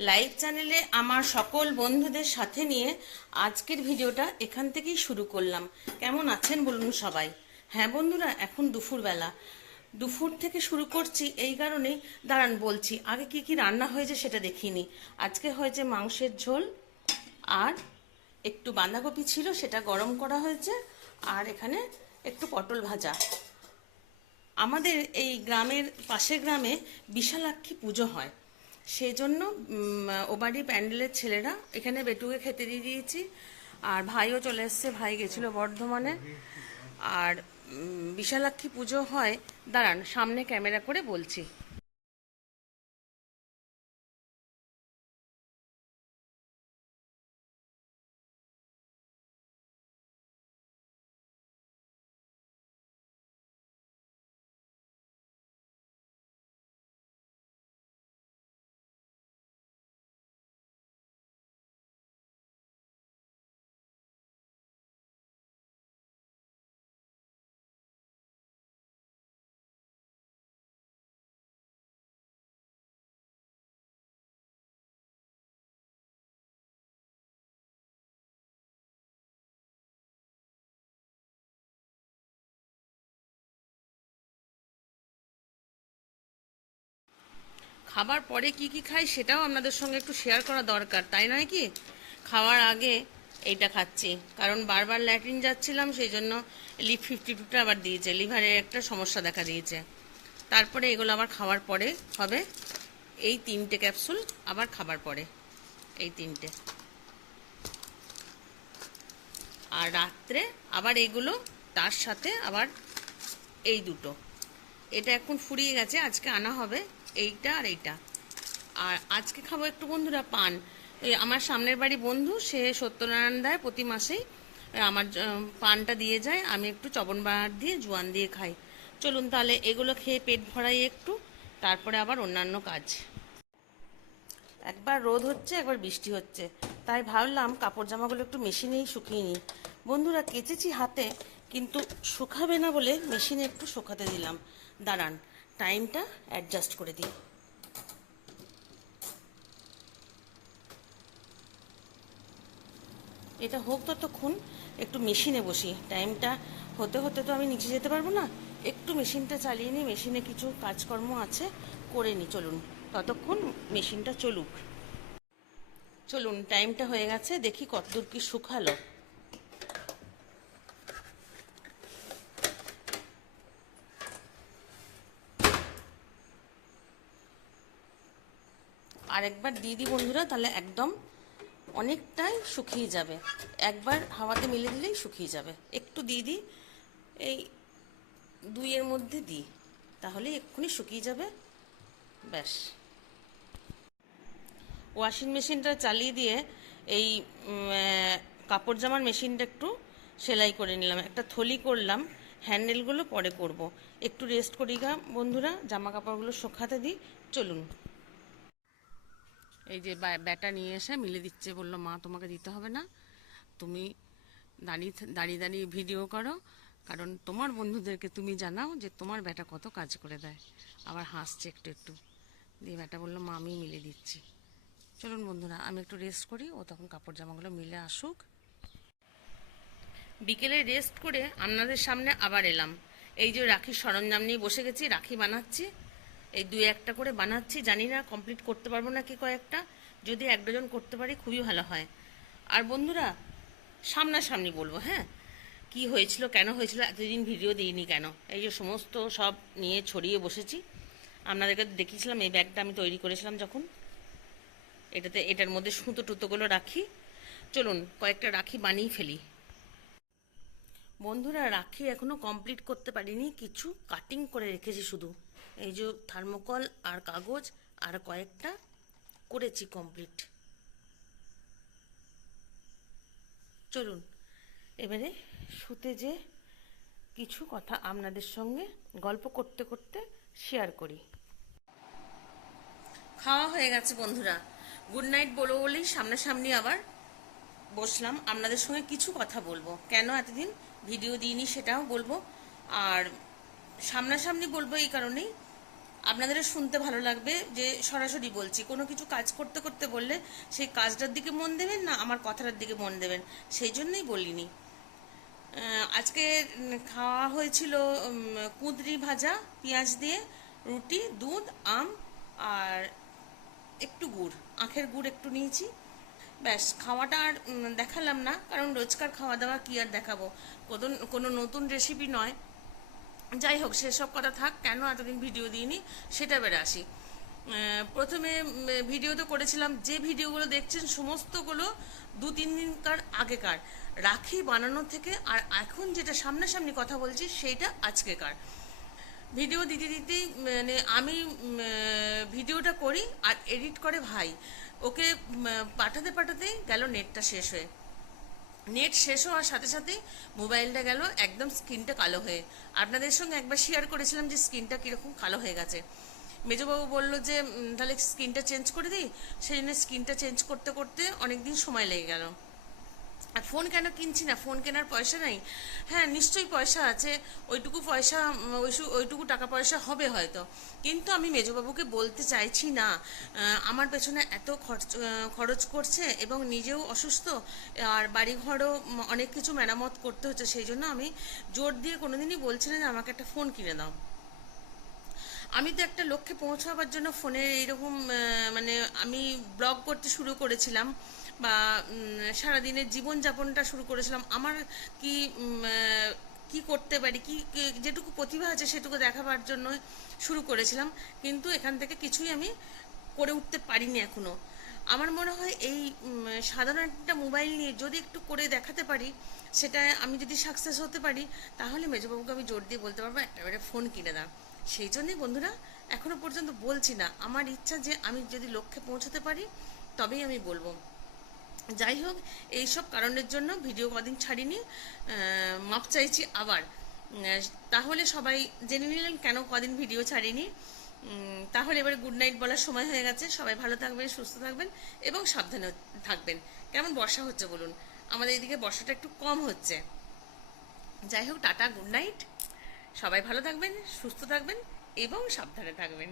Live চ্যানেলে আমার সকল বন্ধুদের সাথে নিয়ে আজকের ভিডিওটা এখান থেকেই শুরু করলাম। কেমন আছেন বলুন সবাই? হ্যাঁ বন্ধুরা, এখন দুপুরবেলা, দুপুর থেকে শুরু করছি এই কারণেই। দাঁড়ান বলছি, আগে কি কি রান্না হয়েছে সেটা দেখিনি। আজকে হয়েছে মাংসের ঝোল, আর একটু বাঁধাকপি ছিল সেটা গরম করা হয়েছে, আর এখানে একটু পটল ভাজা। আমাদের এই গ্রামের পাশের গ্রামে বিশালাক্ষী পুজো হয়, সেই জন্য ও বাড়ি প্যান্ডেলের ছেলেরা এখানে বেটুকে খেতে দিয়ে দিয়েছি। আর ভাইও চলে এসছে, ভাই গেছিলো বর্ধমানে। আর বিশালাক্ষী পুজো হয়, দাঁড়ান সামনে ক্যামেরা করে বলছি। খাবার পরে কি কি খাই সেটাও আপনাদের সঙ্গে একটু শেয়ার করা দরকার, তাই নয় কি? খাওয়ার আগে এইটা খাচ্ছি, কারণ বারবার ল্যাট্রিন যাচ্ছিলাম, সেই জন্য লিভ 52টা আবার দিয়েছে, লিভারের একটা সমস্যা দেখা দিয়েছে। তারপরে এগুলো আবার খাওয়ার পরে হবে। এই 3টে ক্যাপসুল আবার খাবার পরে, এই 3টে। আর রাত্রে আবার এগুলো, তার সাথে আবার এই 2টো। এটা এখন ফুরিয়ে গেছে, আজকে আনা হবে এইটা আর এইটা। আর আজকে খাবো একটু বন্ধুরা পান। ওই আমার সামনের বাড়ি বন্ধু, সে সত্যনারায়ণ দেয় প্রতি মাসেই, আমার পানটা দিয়ে যায়, আমি একটু চবন বাহার দিয়ে জোয়ান দিয়ে খাই। চলুন তাহলে এগুলো খেয়ে পেট ভরাই একটু, তারপরে আবার অন্যান্য কাজ। একবার রোদ হচ্ছে, একবার বৃষ্টি হচ্ছে, তাই ভাবলাম কাপড় জামাগুলো একটু মেশিনেই শুকিয়ে নিই। বন্ধুরা কেচেছি হাতে, কিন্তু শুকাবে না বলে মেশিনে একটু শুকাতে দিলাম। দাঁড়ান টাইমটা অ্যাডজাস্ট করে দিই। এটা হোক ততক্ষণ একটু মেশিনে বসি, টাইমটা হতে হতে তো আমি নিচে যেতে পারবো না। একটু মেশিনটা চালিয়ে নিই, মেশিনে কিছু কাজকর্ম আছে করে নিই। চলুন ততক্ষণ মেশিনটা চলুক। চলুন টাইমটা হয়ে গেছে, দেখি কতদূর কি শুকালো। আর একবার দিয়ে দিই বন্ধুরা, তাহলে একদম অনেকটাই শুকিয়ে যাবে। একবার হাওয়াতে মিলে দিলেই শুকিয়ে যাবে। একটু দিয়ে দিই, এই 2-এর মধ্যে দিই, তাহলে এক্ষুনি শুকিয়ে যাবে। ব্যাস। ওয়াশিং মেশিনটা চালিয়ে দিয়ে এই কাপড় জামার মেশিনটা একটু সেলাই করে নিলাম, একটা থলি করলাম। হ্যান্ডেলগুলো পরে করব। একটু রেস্ট করি গা বন্ধুরা, জামা কাপড়গুলো শুকাতে দিই। চলুন। এই যে ব্যাটা নিয়ে এসে মিলে দিচ্ছে, বললো মা তোমাকে দিতে হবে না, তুমি দাঁড়িয়ে দাঁড়িয়ে দাঁড়িয়ে ভিডিও করো, কারণ তোমার বন্ধুদেরকে তুমি জানাও যে তোমার ব্যাটা কত কাজ করে দেয়। আবার হাসছে একটু একটু। দিয়ে ব্যাটা বললো মা আমি মিলে দিচ্ছি। চলুন বন্ধুরা, আমি একটু রেস্ট করি, ও তখন কাপড় জামাগুলো মিলে আসুক। বিকেলে রেস্ট করে আপনাদের সামনে আবার এলাম। এই যে রাখির সরঞ্জাম নিয়ে বসে গেছি, রাখি বানাচ্ছি। এই 2-1টা করে বানাচ্ছি, জানি না কমপ্লিট করতে পারবো না কি কয়েকটা। যদি 1 ডজন করতে পারি খুবই ভালো হয়। আর বন্ধুরা সামনাসামনি বলবো, হ্যাঁ, কি হয়েছিল কেন হয়েছিল, এতদিন ভিডিও দিইনি কেন। এই যে সমস্ত সব নিয়ে ছড়িয়ে বসেছি। আপনাদেরকে দেখিয়েছিলাম এই ব্যাগটা আমি তৈরি করেছিলাম যখন, এটার মধ্যে সুতো টুতোগুলো রাখি। চলুন কয়েকটা রাখি বানিয়ে ফেলি। বন্ধুরা রাখি এখনো কমপ্লিট করতে পারিনি, কিছু কাটিং করে রেখেছি শুধু। এই যে থার্মোকল আর কাগজ আর কয়েকটা করেছি কমপ্লিট। চলুন এবারে শুতে যে কিছু কথা আপনাদের সঙ্গে গল্প করতে করতে শেয়ার করি। খাওয়া হয়ে গেছে বন্ধুরা, গুড নাইট বলবো বলেই সামনাসামনি আবার বসলাম। আপনাদের সঙ্গে কিছু কথা বলবো, কেন এতদিন ভিডিও দিইনি সেটাও বলবো। আর সামনাসামনি বলবো এই কারণেই, আপনাদেরও শুনতে ভালো লাগবে যে সরাসরি বলছি। কোনো কিছু কাজ করতে করতে বললে সেই কাজটার দিকে মন দেবেন না আমার কথাটার দিকে মন দেবেন, সেই জন্যই বলিনি। আজকে খাওয়া হয়েছিল কুঁদরি ভাজা পেঁয়াজ দিয়ে, রুটি, দুধ, আম আর একটু গুড়, আখের গুড় একটু নিয়েছি। ব্যাস, খাওয়াটা আর দেখালাম না, কারণ রোজকার খাওয়া দাওয়া কি আর দেখাবো, কোনো নতুন রেসিপি নয়। যাই হোক, সেসব কথা থাক, কেন এতদিন ভিডিও দিইনি সেটা বেড়ে আসি। প্রথমে ভিডিও তো করেছিলাম, যে ভিডিওগুলো দেখছেন সমস্তগুলো 2-3 দিনকার আগেকার, রাখি বানানো থেকে। আর এখন যেটা সামনাসামনি কথা বলছি সেইটা আজকেকার। ভিডিও দিতে দিতেই মানে আমি ভিডিওটা করি আর এডিট করে ভাই, ওকে পাঠাতে পাঠাতেই গেল নেটটা শেষ হয়ে। নেট শেষ হওয়ার সাথে সাথেই মোবাইলটা গেল একদম স্ক্রিনটা কালো হয়ে। আপনাদের সঙ্গে একবার শেয়ার করেছিলাম যে স্ক্রিনটা কীরকম কালো হয়ে গেছে। মেজবাবু বললো যে তাহলে স্ক্রিনটা চেঞ্জ করে দিই, সেই জন্য স্ক্রিনটা চেঞ্জ করতে করতে অনেক দিন সময় লেগে গেল। আর ফোন কেন কিনছি না, ফোন কেনার পয়সা নেই? হ্যাঁ, নিশ্চয়ই পয়সা আছে, ওইটুকু পয়সা, ওইটুকু টাকা পয়সা হবে হয়তো, কিন্তু আমি মেজবাবুকে বলতে চাইছি না আমার পেছনে এত খরচ করছে এবং নিজেও অসুস্থ, আর বাড়িঘরও অনেক কিছু মেরামত করতে হচ্ছে, সেই জন্য আমি জোর দিয়ে কোনোদিনই বলছি না যে আমাকে একটা ফোন কিনে দাও। আমি তো একটা লক্ষ্যে পৌঁছাবার জন্য ফোনের এইরকম মানে আমি ব্লগ করতে শুরু করেছিলাম, বা সারাদিনের জীবনযাপনটা শুরু করেছিলাম। আমার কি কি করতে পারি, যেটুকু প্রতিভা আছে সেটুকু দেখাবার জন্য শুরু করেছিলাম, কিন্তু এখান থেকে কিছুই আমি করে উঠতে পারিনি এখনো। আমার মনে হয় এই সাধারণ একটা মোবাইল নিয়ে যদি একটু করে দেখাতে পারি, সেটা আমি যদি সাকসেস হতে পারি, তাহলে মেজবাবুকে আমি জোর দিয়ে বলতে পারবো একটা ফোন কিনে দাও। সেই জন্যই বন্ধুরা এখনো পর্যন্ত বলছি না, আমার ইচ্ছা যে আমি যদি লক্ষ্যে পৌঁছাতে পারি তবেই আমি বলবো। যাই হোক, এইসব কারণের জন্য ভিডিও কদিন ছাড়িনি, মাপ চাইছি আবার। তাহলে সবাই জেনে নিলেন কেন কদিন ভিডিও ছাড়িনি। তাহলে এবারে গুড নাইট বলার সময় হয়ে গেছে। সবাই ভালো থাকবেন, সুস্থ থাকবেন এবং সাবধানে থাকবেন। কেমন বর্ষা হচ্ছে বলুন, আমাদের এদিকে বর্ষাটা একটু কম হচ্ছে। যাই হোক, টাটা, গুড নাইট। সবাই ভালো থাকবেন, সুস্থ থাকবেন এবং সাবধানে থাকবেন।